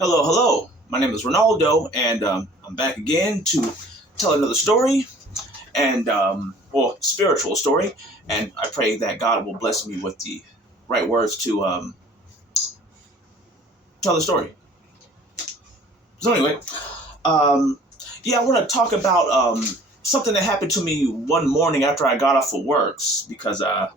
Hello, hello. My name is Ronaldo, and I'm back again to tell another story, and spiritual story. And I pray that God will bless me with the right words to tell the story. So anyway, um, I want to talk about something that happened to me one morning after I got off of works. Because now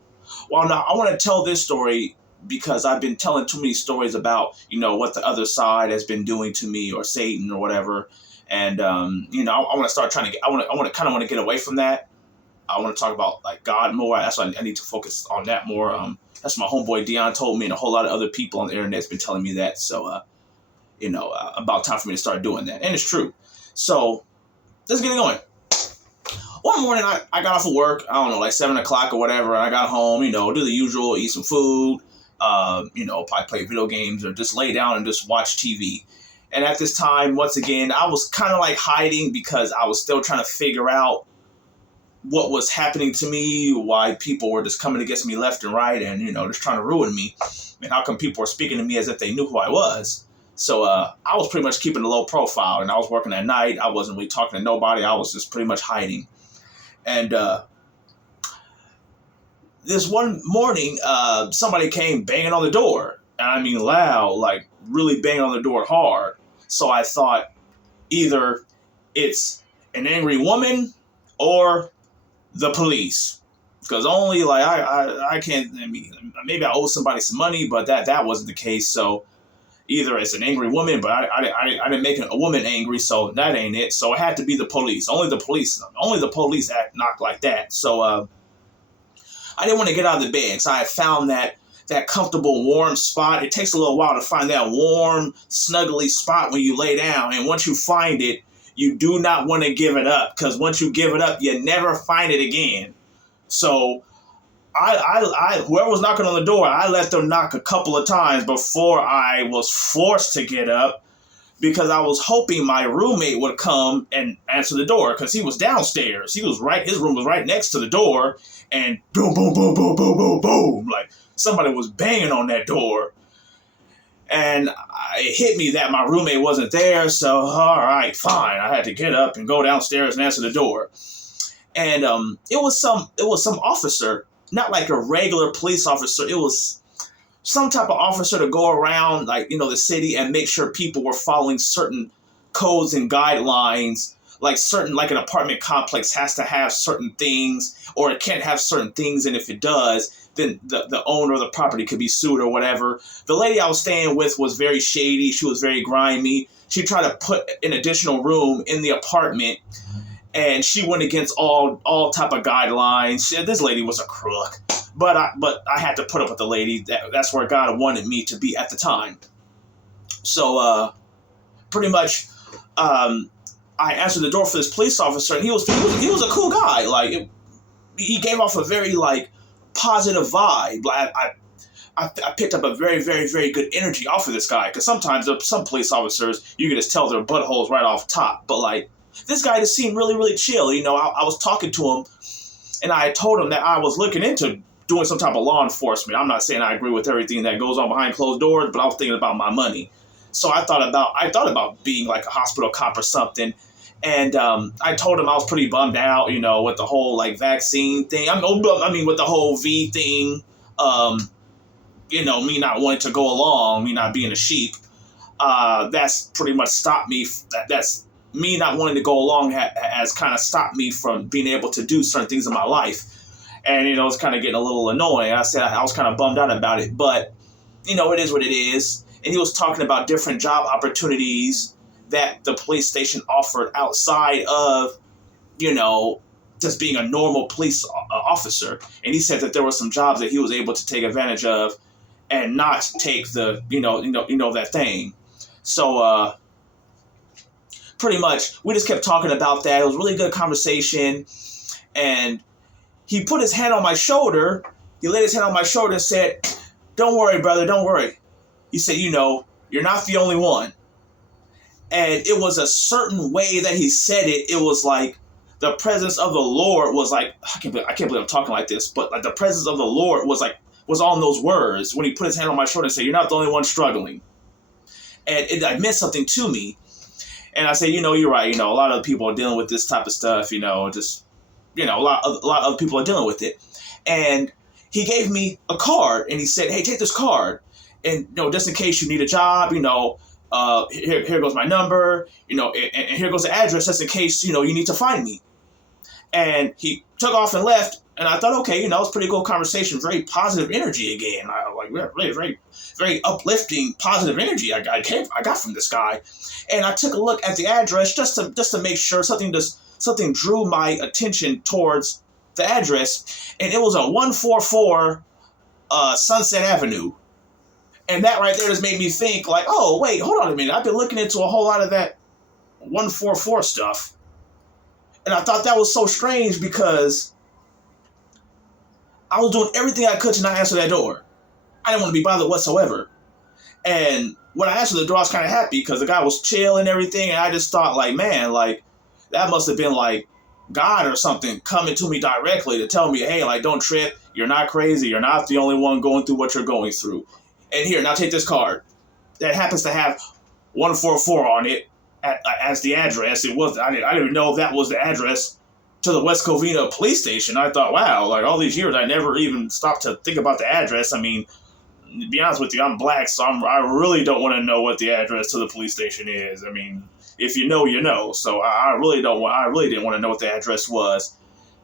I want to tell this story because I've been telling too many stories about what the other side has been doing to me or Satan or whatever, and I want to start trying to get I want to get away from that. I want to talk about like God more. That's why I need to focus on that more. That's what my homeboy Dion told me, and a whole lot of other people on the internet's been telling me that. So about time for me to start doing that, and it's true. So let's get it going. One morning I got off of work, I don't know, like 7 o'clock or whatever, and I got home, do the usual, eat some food, probably play video games or just lay down and just watch TV. And at this time, once again, I was kind of like hiding because I was still trying to figure out what was happening to me, why people were just coming against me left and right and, just trying to ruin me. And how come people were speaking to me as if they knew who I was. So I was pretty much keeping a low profile, and I was working at night. I wasn't really talking to nobody. I was just pretty much hiding. And this one morning, somebody came banging on the door. And I mean loud, like really banging on the door hard. So I thought either it's an angry woman or the police. Because only like I can't, maybe I owe somebody some money, but that wasn't the case. So either it's an angry woman, but I didn't make a woman angry, so that ain't it. So it had to be the police. Only the police act knock like that. So I didn't want to get out of the bed. So I found that comfortable, warm spot. It takes a little while to find that warm, snuggly spot when you lay down. And once you find it, you do not want to give it up, because once you give it up, you never find it again. So I whoever was knocking on the door, I let them knock a couple of times before I was forced to get up, because I was hoping my roommate would come and answer the door, because he was downstairs. His room was right next to the door, and boom, boom, boom, boom, boom, boom, boom, like somebody was banging on that door. And it hit me that my roommate wasn't there, so all right, fine. I had to get up and go downstairs and answer the door. And it was some officer, not like a regular police officer. It was some type of officer to go around, like, the city and make sure people were following certain codes and guidelines, like an apartment complex has to have certain things, or it can't have certain things. And if it does, then the owner of the property could be sued or whatever. The lady I was staying with was very shady. She was very grimy. She tried to put an additional room in the apartment, and she went against all type of guidelines. This lady was a crook, but I had to put up with the lady. That's where God wanted me to be at the time. So pretty much, I answered the door for this police officer, and he was a cool guy. Like he gave off a very like positive vibe. I picked up a very, very, very good energy off of this guy, because sometimes some police officers, you can just tell their buttholes right off top. But like, this guy just seemed really, really chill. I was talking to him, and I told him that I was looking into doing some type of law enforcement. I'm not saying I agree with everything that goes on behind closed doors, but I was thinking about my money. So I thought about being like a hospital cop or something. And I told him I was pretty bummed out, with the whole like vaccine thing. With the whole V thing, me not wanting to go along, me not being a sheep. That's pretty much stopped me. That's me not wanting to go along has kind of stopped me from being able to do certain things in my life. And, it's kind of getting a little annoying. I said I was kind of bummed out about it, but, it is what it is. And he was talking about different job opportunities that the police station offered outside of, just being a normal police officer. And he said that there were some jobs that he was able to take advantage of and not take the, that thing. So, pretty much, we just kept talking about that. It was a really good conversation. And he put his hand on my shoulder. He laid his hand on my shoulder and said, "Don't worry, brother, don't worry." He said, "You're not the only one." And it was a certain way that he said it. It was like the presence of the Lord was like, I can't believe I'm talking like this, but like the presence of the Lord was on those words when he put his hand on my shoulder and said, "You're not the only one struggling." and it like meant something to me. And I said, you're right. A lot of people are dealing with this type of stuff. Just a lot of people are dealing with it. And he gave me a card, and he said, "Hey, take this card, and just in case you need a job, here goes my number, and here goes the address, just in case you need to find me." And he took off and left. And I thought, okay, it's pretty cool conversation, very positive energy again. I like really very, very uplifting, positive energy I got from this guy. And I took a look at the address just to make sure something drew my attention towards the address, and it was a 144 Sunset Avenue. And that right there just made me think, like, oh wait, hold on a minute, I've been looking into a whole lot of that 144 stuff, and I thought that was so strange because I was doing everything I could to not answer that door. I didn't want to be bothered whatsoever. And when I answered the door, I was kind of happy because the guy was chill and everything. And I just thought, like, man, like, that must have been like God or something coming to me directly to tell me, hey, like, don't trip. You're not crazy. You're not the only one going through what you're going through. And here, now take this card that happens to have 144 on it as the address. It was, I didn't even know if that was the address to the West Covina police station. I thought, wow, like all these years, I never even stopped to think about the address. I mean, to be honest with you, I'm black, so I really don't want to know what the address to the police station is. I mean, if you know, you know. So I really didn't want to know what the address was.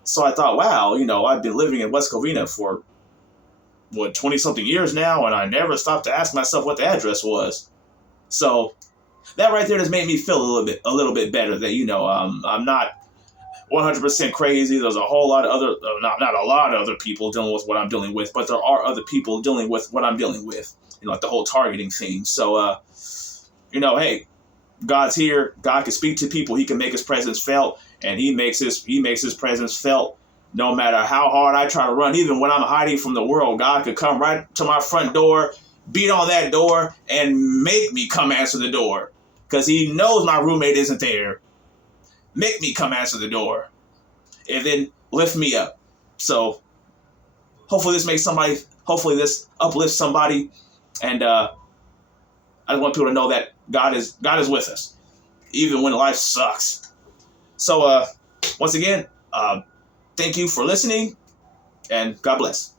So I thought, wow, I've been living in West Covina for 20-something years now, and I never stopped to ask myself what the address was. So that right there just made me feel a little bit better that I'm not 100% crazy. There's a whole lot of other, not a lot of other people dealing with what I'm dealing with, but there are other people dealing with what I'm dealing with. Like the whole targeting thing. So, hey, God's here. God can speak to people. He can make his presence felt, and he makes his presence felt no matter how hard I try to run. Even when I'm hiding from the world, God could come right to my front door, beat on that door, and make me come answer the door because he knows my roommate isn't there. Make me come answer the door, and then lift me up. So hopefully this uplifts somebody, and I just want people to know that God is with us, even when life sucks. So once again, thank you for listening, and God bless.